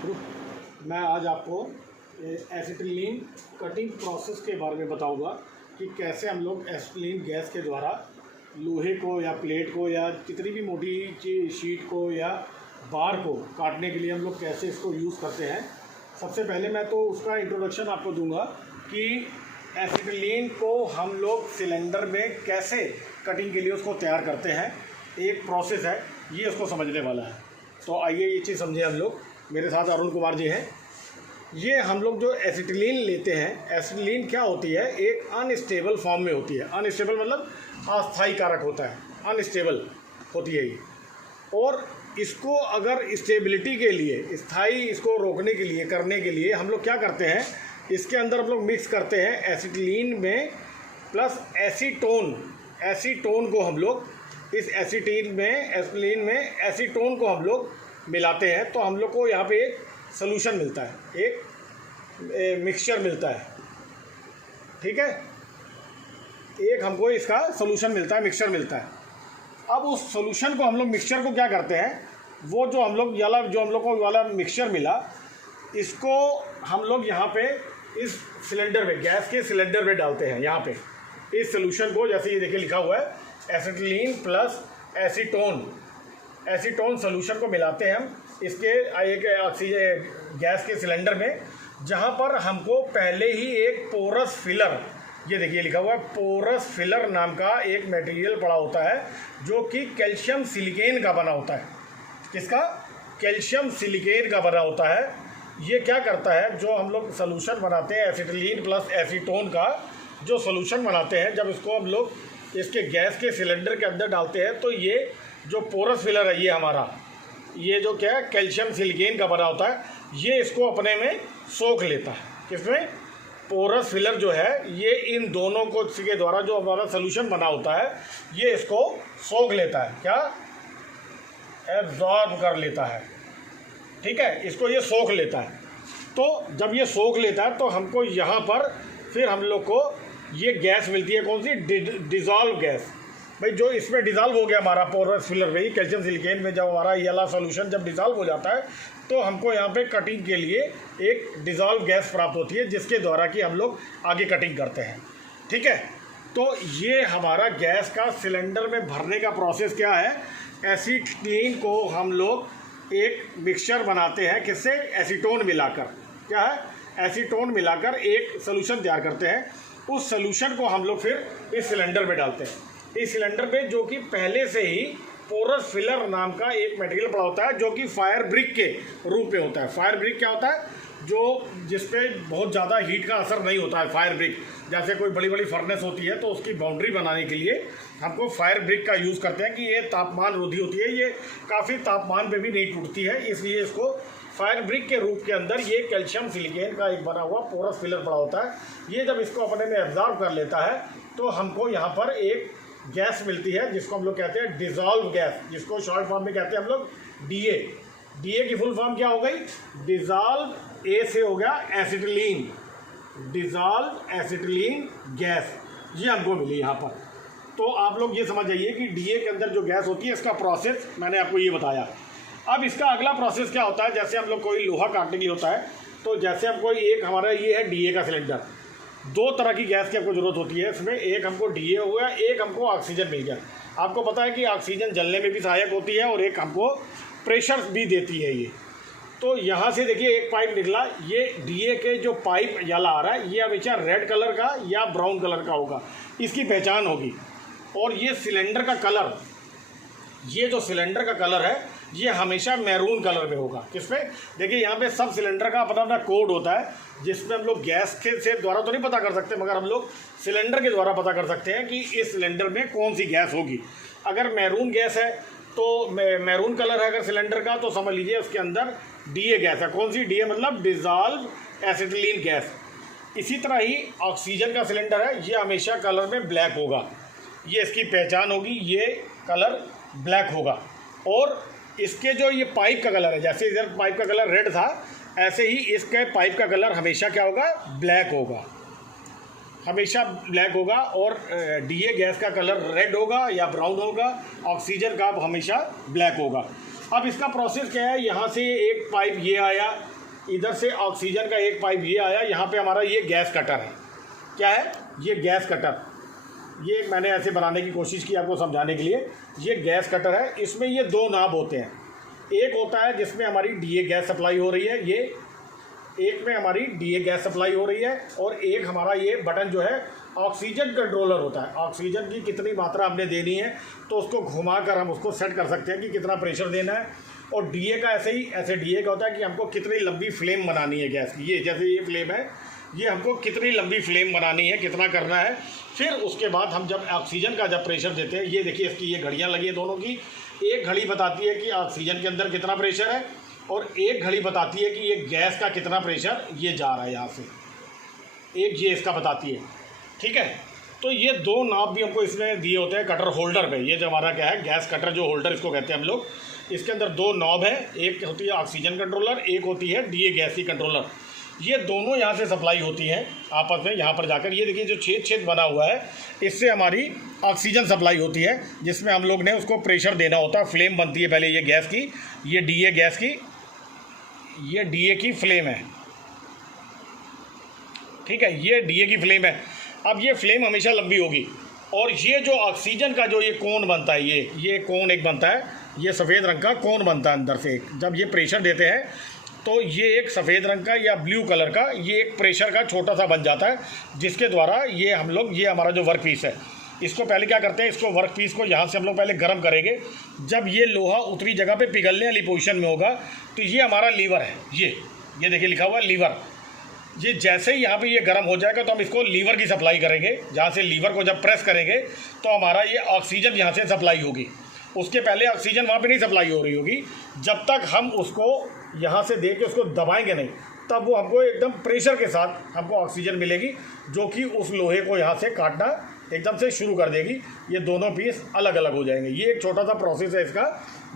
मैं आज आपको एसिटिलीन कटिंग प्रोसेस के बारे में बताऊंगा कि कैसे हम लोग एसिटिलीन गैस के द्वारा लोहे को या प्लेट को या कितनी भी मोटी शीट को या बार को काटने के लिए हम लोग कैसे इसको यूज़ करते हैं। सबसे पहले मैं तो उसका इंट्रोडक्शन आपको दूंगा कि एसिटिलीन को हम लोग सिलेंडर में कैसे कटिंग के लिए उसको तैयार करते हैं। एक प्रोसेस है, ये उसको समझने वाला है। तो आइए ये चीज़ समझे हम लोग। मेरे साथ अरुण कुमार जी हैं। ये हम लोग जो एसिटिलीन लेते हैं, एसिटिलीन क्या होती है, एक अनस्टेबल फॉर्म में होती है। अनस्टेबल मतलब अस्थायी कारक होता है, अनस्टेबल होती है ये। और इसको अगर स्टेबिलिटी के लिए, स्थायी इसको रोकने के लिए, करने के लिए हम लोग क्या करते हैं, इसके अंदर हम लोग मिक्स करते हैं एसिटिलीन में प्लस एसीटोन। एसीटोन को हम लोग इस एसिटिलीन में एसीटोन को हम लोग मिलाते हैं, तो हम लोग को यहाँ पे एक सॉल्यूशन मिलता है, एक मिक्सचर मिलता है। ठीक है, एक हमको इसका सॉल्यूशन मिलता है, मिक्सचर मिलता है। अब उस सॉल्यूशन को हम लोग, मिक्सचर को क्या करते हैं, वो जो हम लोग को वाला मिक्सचर मिला, इसको हम लोग यहाँ पे इस सिलेंडर में, गैस के सिलेंडर में डालते हैं। यहाँ पे इस सॉल्यूशन को, जैसे ये देखिए लिखा हुआ है acetylene plus acetone, acetone solution को मिलाते हैं हम इसके एक ऑक्सीजन गैस के सिलेंडर में, जहाँ पर हमको पहले ही एक पोरस फिलर, ये देखिए लिखा हुआ है पोरस फिलर नाम का एक मटेरियल पड़ा होता है, जो कि कैल्शियम सिलिकेन का बना होता है। किसका? कैल्शियम सिलिकेन का बना होता है। ये क्या करता है, जो हम लोग सॉल्यूशन बनाते हैं एसिटिलीन प्लस एसीटोन का जो सॉल्यूशन बनाते हैं, जब इसको हम लोग इसके गैस के सिलेंडर के अंदर डालते हैं, तो ये जो पोरस फिलर है, ये हमारा, ये जो क्या है कैल्शियम सिलिकेन का बना होता है, ये इसको अपने में सोख लेता है। किसमें? पोरस फिलर जो है, ये इन दोनों को के द्वारा जो हमारा सॉल्यूशन बना होता है, ये इसको सोख लेता है। क्या? एब्जॉर्ब कर लेता है। ठीक है, इसको ये सोख लेता है। तो जब ये सोख लेता है, तो हमको यहाँ पर फिर हम लोग को ये गैस मिलती है। कौन सी? Dissolve gas. भाई जो इसमें डिज़ोल्व हो गया हमारा पोरस फिलर में, कैल्शियम सिलिकेन में, जब हमारा ये वाला सॉल्यूशन जब डिज़ोल्व हो जाता है, तो हमको यहाँ पे कटिंग के लिए एक डिज़ोल्व गैस प्राप्त होती है, जिसके द्वारा कि हम लोग आगे कटिंग करते हैं। ठीक है, तो ये हमारा गैस का सिलेंडर में भरने का प्रोसेस क्या है। एसिटिलीन को हम लोग एक मिक्सचर बनाते हैं, किससे? एसीटोन मिलाकर। क्या है? एसीटोन मिलाकर एक सॉल्यूशन तैयार करते हैं। उस सॉल्यूशन को हम लोग फिर इस सिलेंडर में डालते हैं। इस सिलेंडर में, जो कि पहले से ही पोरस फिलर नाम का एक मटेरियल पड़ा होता है, जो कि फायर ब्रिक के रूप में होता है। फायर ब्रिक क्या होता है? जो जिसपे बहुत ज़्यादा हीट का असर नहीं होता है। फायर ब्रिक, जैसे कोई बड़ी बड़ी फर्नेस होती है, तो उसकी बाउंड्री बनाने के लिए हमको फायर ब्रिक का यूज़ करते हैं, कि ये तापमान रोधी होती है, ये काफ़ी तापमान पे भी नहीं टूटती है, इसलिए इसको फायर ब्रिक के रूप के अंदर ये कैल्शियम सिलिकेन का एक बना हुआ पोरस फिलर पड़ा होता है। ये जब इसको अपने में एब्जॉर्ब कर लेता है, तो हमको यहाँ पर एक गैस मिलती है, जिसको हम लोग कहते हैं डिज़ोल्व गैस, जिसको शॉर्ट फॉर्म में कहते हैं हम लोग डीए। डीए की फुल फॉर्म क्या हो गई? डिज़ोल्व, ए से हो गया एसिटिलीन, डिज़ोल्व एसिटिलीन गैस, ये हमको मिली यहाँ पर। तो आप लोग ये समझ जाइए कि डीए के अंदर जो गैस होती है, इसका प्रोसेस मैंने आपको ये बताया। अब इसका अगला प्रोसेस क्या होता है, जैसे हम लोग कोई लोहा काटने के लिए होता है, तो जैसे हमको एक हमारा ये है डीए का सिलेंडर, दो तरह की गैस की आपको ज़रूरत होती है इसमें। एक हमको डीए हो गया, एक हमको ऑक्सीजन मिल गया। आपको पता है कि ऑक्सीजन जलने में भी सहायक होती है, और एक हमको प्रेशर भी देती है ये। तो यहाँ से देखिए एक पाइप निकला, ये डीए के जो पाइप जला आ रहा है, ये हमेशा रेड कलर का या ब्राउन कलर का होगा, इसकी पहचान होगी। और ये सिलेंडर का कलर, ये जो सिलेंडर का कलर है, ये हमेशा मैरून कलर में होगा। किसमें? देखिए यहाँ पे सब सिलेंडर का अपना अपना कोड होता है, जिसमें हम लोग गैस के से द्वारा तो नहीं पता कर सकते, मगर हम लोग सिलेंडर के द्वारा पता कर सकते हैं कि इस सिलेंडर में कौन सी गैस होगी। अगर मैरून गैस है, तो मैरून कलर है अगर सिलेंडर का, तो समझ लीजिए उसके अंदर डीए गैस है। कौन सी? डीए मतलब डिज़ोल्व एसिटिलीन गैस। इसी तरह ही ऑक्सीजन का सिलेंडर है, ये हमेशा कलर में ब्लैक होगा, ये इसकी पहचान होगी, ये कलर ब्लैक होगा। और इसके जो ये पाइप का कलर है, जैसे इधर पाइप का कलर रेड था, ऐसे ही इसके पाइप का कलर हमेशा क्या होगा? ब्लैक होगा, हमेशा ब्लैक होगा। और डीए गैस का कलर रेड होगा या ब्राउन होगा, ऑक्सीजन का हमेशा ब्लैक होगा। अब इसका प्रोसेस क्या है, यहाँ से एक पाइप ये आया, इधर से ऑक्सीजन का एक पाइप ये आया, यहाँ पे हमारा ये गैस कटर है। क्या है ये गैस कटर, ये मैंने ऐसे बनाने की कोशिश की आपको समझाने के लिए। ये गैस कटर है, इसमें ये दो नाब होते हैं। एक होता है जिसमें हमारी डीए गैस सप्लाई हो रही है, ये एक में हमारी डीए गैस सप्लाई हो रही है, और एक हमारा ये बटन जो है ऑक्सीजन कंट्रोलर होता है। ऑक्सीजन की कितनी मात्रा हमने देनी है तो उसको घुमाकर हम उसको सेट कर सकते हैं कि कितना प्रेशर देना है। और डीए का ऐसे डीए का होता है कि हमको कितनी लंबी फ्लेम बनानी है गैस की। ये जैसे ये फ्लेम है, ये हमको कितनी लंबी फ्लेम बनानी है, कितना करना है। फिर उसके बाद हम जब ऑक्सीजन का जब प्रेशर देते हैं, ये देखिए इसकी ये घड़ियाँ लगी हैं दोनों की। एक घड़ी बताती है कि ऑक्सीजन के अंदर कितना प्रेशर है, और एक घड़ी बताती है कि ये गैस का कितना प्रेशर ये जा रहा है यहाँ से, एक ये इसका बताती है। ठीक है, तो ये दो नाब भी हमको इसमें दिए होते हैं कटर होल्डर पे। ये जो हमारा क्या है गैस कटर जो होल्डर इसको कहते हैं हम लोग, इसके अंदर दो नॉब है, एक होती है ऑक्सीजन कंट्रोलर, एक होती है डीए गैस की कंट्रोलर। ये दोनों यहाँ से सप्लाई होती हैं आपस में, यहाँ पर जाकर ये देखिए जो छेद बना हुआ है, इससे हमारी ऑक्सीजन सप्लाई होती है, जिसमें हम लोग ने उसको प्रेशर देना होता है। फ्लेम बनती है पहले ये गैस की, ये डीए गैस की, ये डीए की फ्लेम है। ठीक है, ये डीए की फ्लेम है। अब ये फ्लेम हमेशा लंबी होगी, और ये जो ऑक्सीजन का जो ये कोन बनता है, ये कोन एक बनता है, ये सफ़ेद रंग का कोन बनता है अंदर से एक। जब ये प्रेशर देते हैं तो ये एक सफ़ेद रंग का या ब्लू कलर का ये एक प्रेशर का छोटा सा बन जाता है, जिसके द्वारा ये हम लोग, ये हमारा जो वर्क पीस है, इसको पहले क्या करते हैं, इसको वर्क पीस को यहाँ से हम लोग पहले गर्म करेंगे। जब ये लोहा उतरी जगह पे पिघलने वाली पोजीशन में होगा तो ये हमारा लीवर है, ये देखिए लिखा हुआ है लीवर। ये जैसे ही यहाँ पे ये गर्म हो जाएगा तो हम इसको लीवर की सप्लाई करेंगे। जहाँ से लीवर को जब प्रेस करेंगे तो हमारा ये ऑक्सीजन यहाँ से सप्लाई होगी। उसके पहले ऑक्सीजन वहाँ पे नहीं सप्लाई हो रही होगी। जब तक हम उसको यहाँ से दे के उसको दबाएंगे नहीं, तब वो हमको एकदम प्रेशर के साथ हमको ऑक्सीजन मिलेगी, जो कि उस लोहे को यहाँ से काटना एकदम से शुरू कर देगी। ये दोनों पीस अलग अलग हो जाएंगे। ये एक छोटा सा प्रोसेस है इसका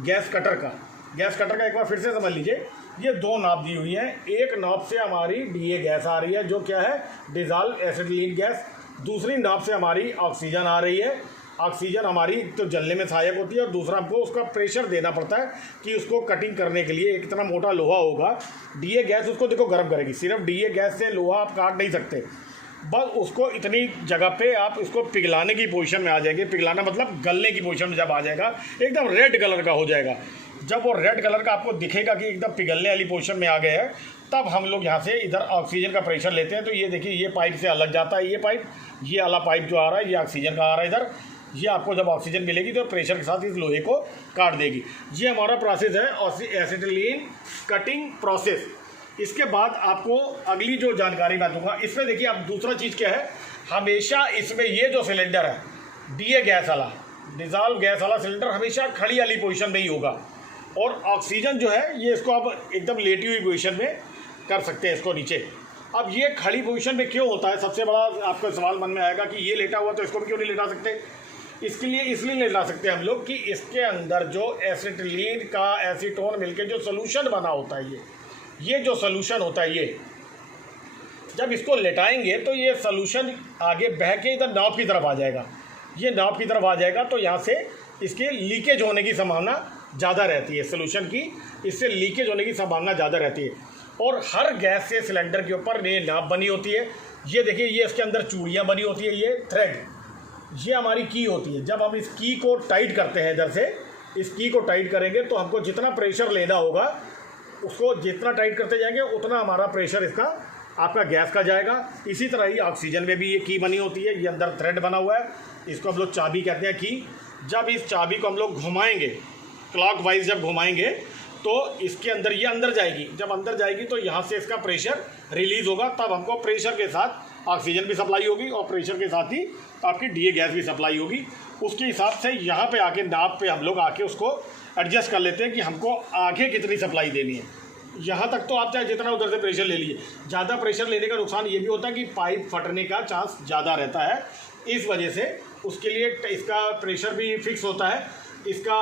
गैस कटर का। गैस कटर का एक बार फिर से समझ लीजिए, ये दो नाब दी हुई हैं। एक नाब से हमारी डीए गैस आ रही है जो क्या है डिसॉल्व एसिटिलीन गैस। दूसरी नाब से हमारी ऑक्सीजन आ रही है। ऑक्सीजन हमारी तो जलने में सहायक होती है, और दूसरा हमको उसका प्रेशर देना पड़ता है कि उसको कटिंग करने के लिए एक इतना मोटा लोहा होगा। डीए गैस उसको देखो गर्म करेगी। सिर्फ डीए गैस से लोहा आप काट नहीं सकते, बस उसको इतनी जगह पे आप इसको पिघलाने की पोजीशन में आ जाएंगे। पिघलाना मतलब गलने की पोजीशन में जब आ जाएगा, एकदम रेड कलर का हो जाएगा। जब वो रेड कलर का आपको दिखेगा कि एकदम पिघलने वाली पोजीशन में आ गए हैं, तब हम लोग यहाँ से इधर ऑक्सीजन का प्रेशर लेते हैं। तो ये देखिए ये पाइप से अलग जाता है, ये पाइप, ये वाला पाइप जो आ रहा है ये ऑक्सीजन का आ रहा है इधर। ये आपको जब ऑक्सीजन मिलेगी तो प्रेशर के साथ इस लोहे को काट देगी। ये हमारा प्रोसेस है एसिटिलीन कटिंग प्रोसेस। इसके बाद आपको अगली जो जानकारी मैं दूंगा, इसमें देखिए अब दूसरा चीज़ क्या है, हमेशा इसमें ये जो सिलेंडर है डीए गैस वाला, डिसॉल्व गैस वाला सिलेंडर हमेशा खड़ी वाली पोजीशन में ही होगा। और ऑक्सीजन जो है ये इसको आप एकदम लेटी हुई पोजीशन में कर सकते हैं इसको नीचे। अब ये खड़ी पोजीशन में क्यों होता है, सबसे बड़ा आपका सवाल मन में आएगा कि ये लेटा हुआ तो इसको भी क्यों नहीं लेटा सकते। इसलिए लेटा सकते हैं हम लोग कि इसके अंदर जो एसिटिलीन का एसीटोन मिलके जो सोल्यूशन बना होता है, ये जो सोल्यूशन होता है, ये जब इसको लेटाएंगे तो ये सोल्यूशन आगे बह के इधर नाव की तरफ आ जाएगा। ये नाव की तरफ आ जाएगा तो यहाँ से इसके लीकेज होने की संभावना ज़्यादा रहती है। सोल्यूशन की इससे लीकेज होने की संभावना ज़्यादा रहती है। और हर गैस से सिलेंडर के ऊपर ये नाप बनी होती है। ये देखिए ये इसके अंदर चूड़ियाँ बनी होती है, ये थ्रेड, ये हमारी की होती है। जब हम इस की को टाइट करते हैं, इधर से इस की को टाइट करेंगे तो हमको जितना प्रेशर लेना होगा उसको जितना टाइट करते जाएंगे उतना हमारा प्रेशर इसका आपका गैस का जाएगा। इसी तरह ही ऑक्सीजन में भी ये की बनी होती है, ये अंदर थ्रेड बना हुआ है, इसको हम लोग चाबी कहते हैं की। जब इस चाबी को हम लोग घुमाएंगे क्लॉकवाइज, जब घुमाएंगे तो इसके अंदर ये अंदर जाएगी। जब अंदर जाएगी तो यहाँ से इसका प्रेशर रिलीज़ होगा, तब हमको प्रेशर के साथ ऑक्सीजन भी सप्लाई होगी और प्रेशर के साथ ही आपकी डीए गैस भी सप्लाई होगी। उसके हिसाब से यहाँ पे आके नाप पे हम लोग आके उसको एडजस्ट कर लेते हैं कि हमको आगे कितनी सप्लाई देनी है। यहाँ तक तो आप चाहे जितना उधर से प्रेशर ले लीजिए। ज़्यादा प्रेशर लेने का नुकसान ये भी होता है कि पाइप फटने का चांस ज़्यादा रहता है। इस वजह से उसके लिए इसका प्रेशर भी फिक्स होता है, इसका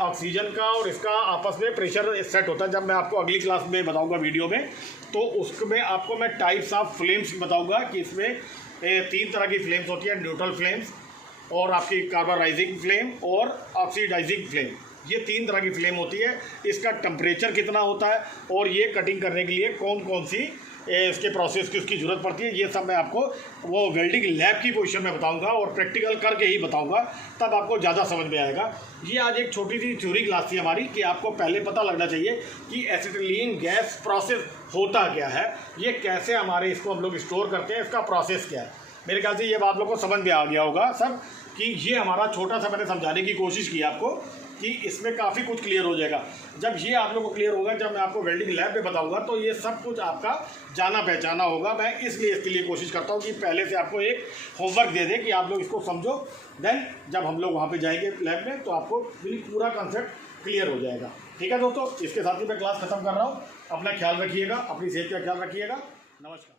ऑक्सीजन का और इसका आपस में प्रेशर सेट होता है। जब मैं आपको अगली क्लास में बताऊंगा वीडियो में, तो उसमें आपको मैं टाइप्स ऑफ फ्लेम्स बताऊंगा कि इसमें 3 तरह की फ्लेम्स होती है, न्यूट्रल फ्लेम्स और आपकी कार्बोराइजिंग फ्लेम और ऑक्सीडाइजिंग फ्लेम। ये 3 तरह की फ्लेम होती है, इसका टेम्परेचर कितना होता है और ये कटिंग करने के लिए कौन कौन सी इसके प्रोसेस की उसकी ज़रूरत पड़ती है, ये सब मैं आपको वो वेल्डिंग लैब की पोजीशन में बताऊंगा और प्रैक्टिकल करके ही बताऊंगा, तब आपको ज़्यादा समझ में आएगा। ये आज एक छोटी सी थ्योरी क्लास थी हमारी कि आपको पहले पता लगना चाहिए कि एसिटिलीन गैस प्रोसेस होता क्या है, ये कैसे हमारे इसको हम लोग स्टोर करते हैं, इसका प्रोसेस क्या है। मेरे ख्याल से ये आप लोग को समझ में आ गया होगा सब कि ये हमारा छोटा सा मैंने समझाने की कोशिश की आपको कि इसमें काफ़ी कुछ क्लियर हो जाएगा। जब ये आप लोगों को क्लियर होगा, जब मैं आपको वेल्डिंग लैब में बताऊंगा, तो ये सब कुछ आपका जाना पहचाना होगा। मैं इसलिए इसके लिए कोशिश करता हूँ कि पहले से आपको एक होमवर्क दे दें कि आप लोग इसको समझो, देन जब हम लोग वहाँ पे जाएंगे लैब में तो आपको पूरा कंसेप्ट क्लियर हो जाएगा। ठीक है दोस्तों, इसके साथ ही मैं क्लास खत्म कर रहा हूँ। अपना ख्याल रखिएगा, अपनी सेहत का ख्याल रखिएगा। नमस्कार।